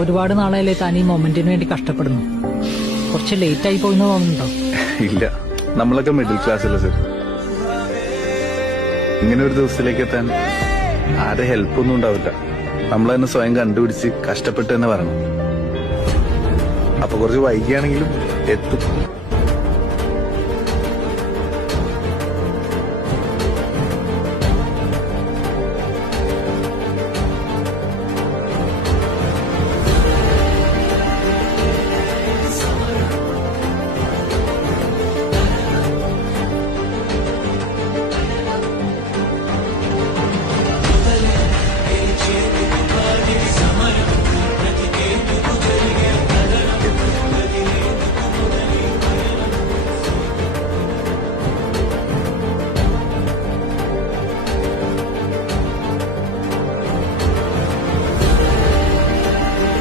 ഒരുപാട് നാളായില്ലേ താൻ ഈ മൊമെന്റിന് വേണ്ടി കഷ്ടപ്പെടുന്നു. കുറച്ച് ലേറ്റ് ആയി പോയിന്ന് തോന്നുന്നുണ്ടോ? ഇല്ല, നമ്മളൊക്കെ മിഡിൽ ക്ലാസ്സിലെ സർ. ഇങ്ങനെ ഒരു ദിവസത്തിലേക്ക് എത്താൻ ആരുടെ ഹെൽപ്പ് ഒന്നും ഉണ്ടാവില്ല. നമ്മൾ തന്നെ സ്വയം കണ്ടുപിടിച്ച് കഷ്ടപ്പെട്ട് തന്നെ വരണം. അപ്പൊ കുറച്ച് വൈകിയാണെങ്കിലും എത്തും.